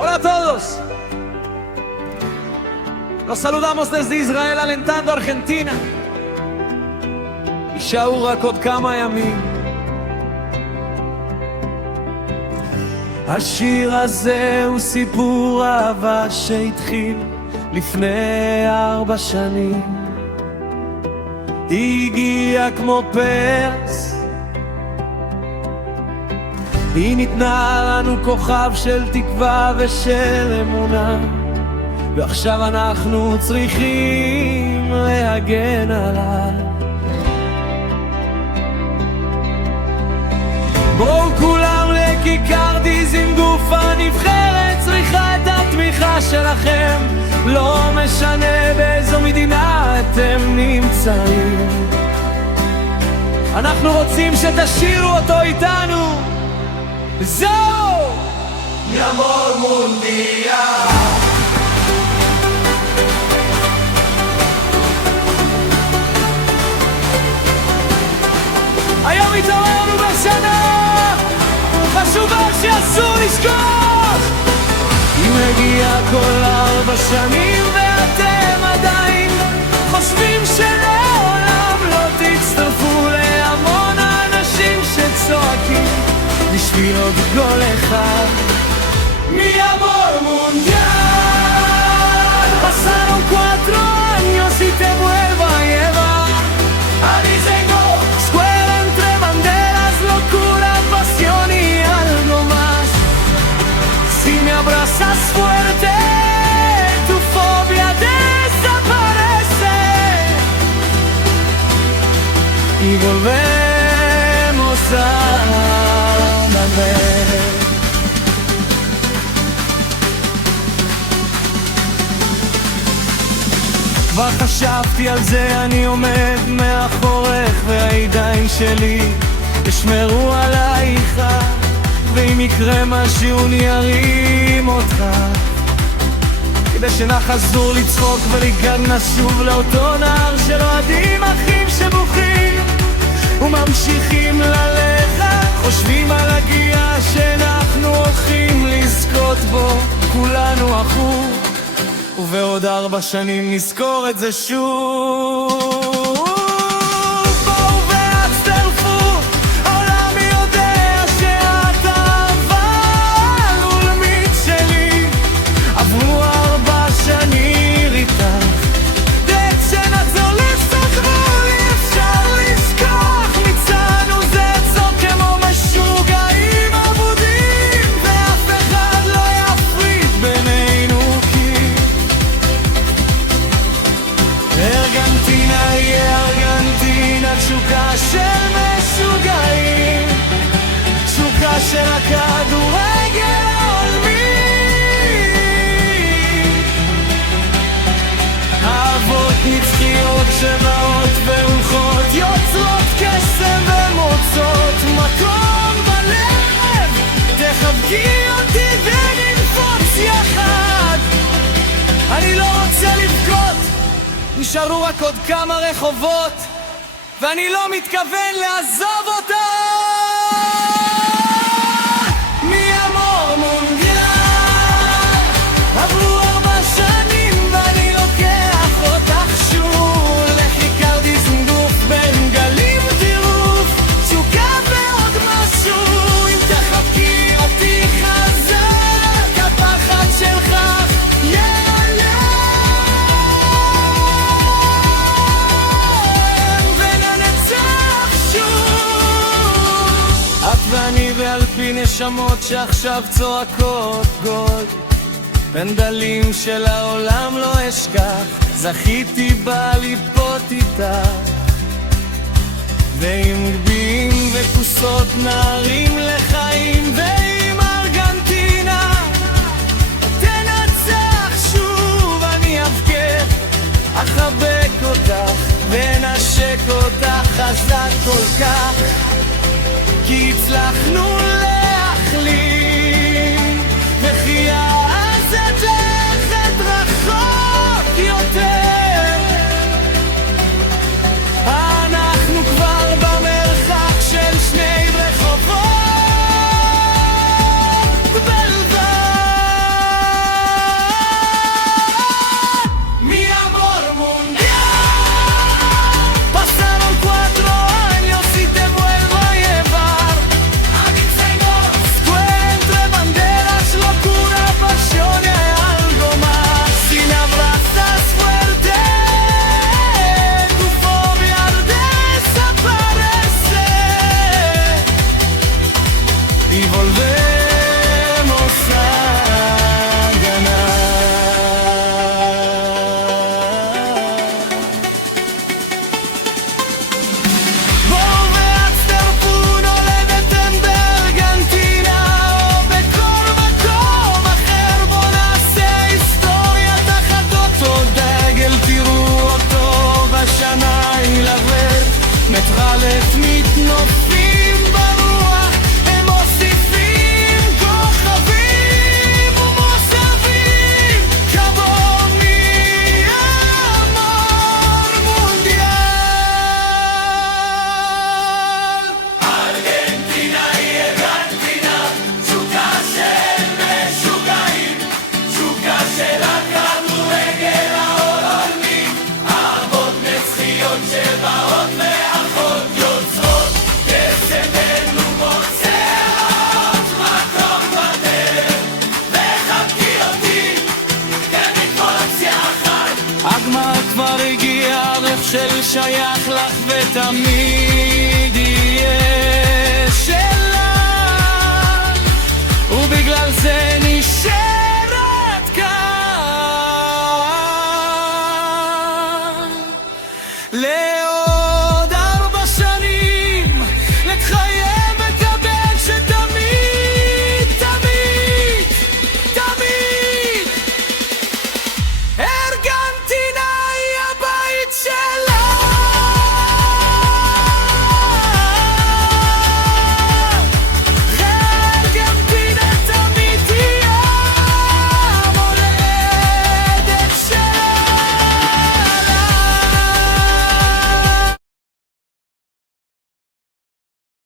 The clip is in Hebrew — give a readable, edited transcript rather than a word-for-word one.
Hola a todos. Los saludamos desde Israel alentando a Argentina. יישארו רק עוד כמה ימים. השיר הזה הוא סיפור אהבה שהתחיל לפני 4 שנים. הגיע כמו פרס, היא ניתנה לנו כוכב של תקווה ושל אמונה, ועכשיו אנחנו צריכים להגן עליו. בואו כולם לכיכר דיזינגוף הנבחרת, צריכה את התמיכה שלכם, לא משנה באיזו מדינה אתם נמצאים. אנחנו רוצים שתשאירו אותו איתנו. זהו! Mi amor mundial. היום התעוררנו בשנה חשובה שאסור לשכוח. היא מגיעה כל 4 שנים ואתם עדיין חושבים שלעולם לא תצטרפו להמון האנשים שצועקים בשביל עוד גול אחד. Mi amor mundial. Pasaron 4 años y te vuelvo a llevar. Adisengo, escuela entre banderas, locura, pasión y algo más. Si me abrazas fuerte, tu fobia desaparece y volvemos a ver. כבר חשבתי על זה, אני עומד מאחורך והידיים שלי ישמרו עלייך, ואם יקרה משהו אני ארים אותך, כדי שנחזור לצחוק ולגן נשוב לאותו נער של אוהדים אחים שבוכים וממשיכים ללכת, חושבים על הגיע שאנחנו הולכים לזכות בו, כולנו אחו, ובעוד 4 שנים נזכור את זה שוב. בואו והצטרפו, העולם יודע שאת אהבה הלאומית שלי. עברו 4 שנים איתך, דעת שנחזור לסגרון, אי אפשר לשכוח. ניצלנו זה צור כמו משוגעים אבודים, ואף אחד לא יפריד בינינו, כי ארגנטינה היא ארגנטינה, תשוקה של משוגעים, תשוקה של הכדורגל העולמי. אהבות נצחיות שבאות ורוחות, יוצרות קסם ומוצאות מקום בלב. תחבקי אותי וננפוץ יחד, אני לא רוצה לבכות, נשארו רק עוד כמה רחובות, ואני לא מתכוון לעזוב אותה. Mi amor mundial. עברו 4 שנים ואני לוקח אותך שוב לכיכר דיזנגוף בין גלים טירוף, תשוקה ועוד משהו. אם תחבקי אותי חזק, הפחד שלך ואני ואלפי נשמות שעכשיו צועקות גול, פנדלים של העולם לא אשכח, זכיתי בה ליפות איתה, ועם גביעים וכוסות נערים לחיים, ועם ארגנטינה תנצח שוב. אני אבקר, אחבק אותך ונשק אותך חזק כל כך, כי הצלחנו להחלים, וכי העזת לכת רחוק יותר. אנחנו כבר במרחק של 2 רחובות בלבד. עושה הגנה. בואו והצטרפו, נולדתם בארגנטינה או בכל מקום אחר. בואו נעשה היסטוריה תחת אותו דגל, תראו אותו בשנה ילבד. מטרלת מתנופים ברוח, הם מוסיפים כוכבים ומושבים, כבור מהמון מונדיאל. ארגנטינה היא ארגנטינה, תשוקה של משוגעים, תשוקה של הכדורגל העולמי, אהבות נצחיות שבאות מאחות, יוצרות קסם ולומות, שערות מקום בדרך, וחבקי אותי כמתפוציה אחת. הגמר כבר הגיע, רכש של שייך לך ותמיד יהיה.